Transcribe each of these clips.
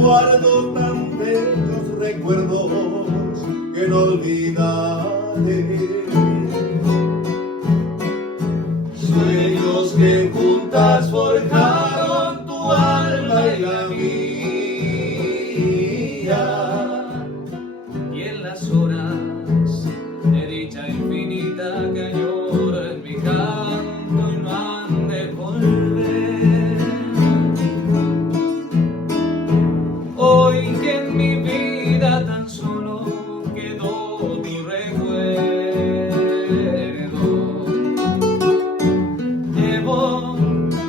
guardo tan bellos recuerdos que no olvidaré. Sueños que juntas forjaron tu alma y la mía, y en las horas de dicha infinita que añoro en mi canto y no han de volver. Hoy que en mi vida tan solo quedó tu recuerdo, llevo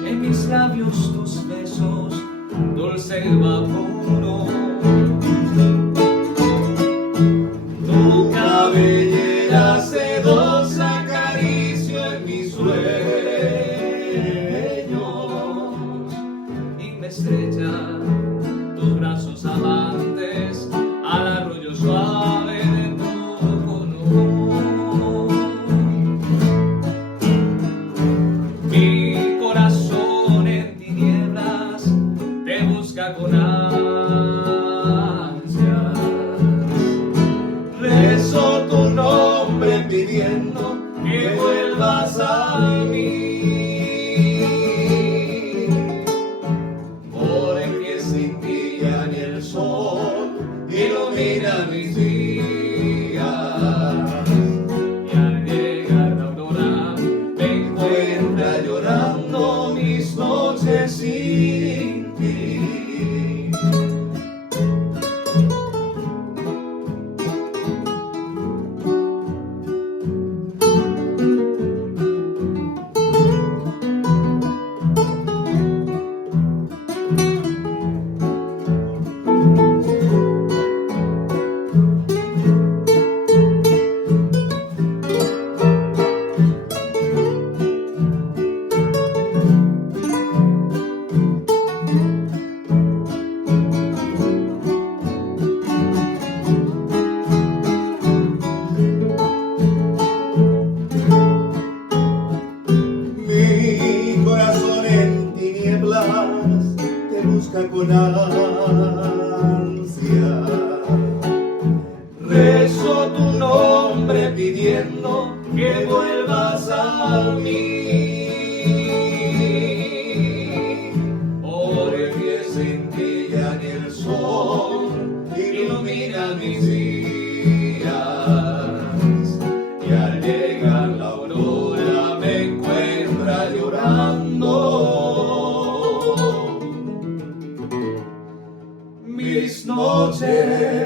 en mis labios tus besos, dulce evaporo. tu cabellera sedosa acaricio en mis sueños, Y me estrecha tus brazos amantes al arrullo suave de tu color. Mi corazón en tinieblas te busca con ansias. rezo tu nombre pidiendo Que vuelvas a mí. porque sin ti ya ni el sol ilumina mis días. Y al llegar la aurora me Encuentra llorando mis noches sin ti. Mi corazón en tinieblas te busca con ansia. Rezo tu nombre pidiendo que vuelvas a mí. Porque sin ti ya ni el sol ilumina mis días. Y al llegar la aurora me encuentra llorando mis noches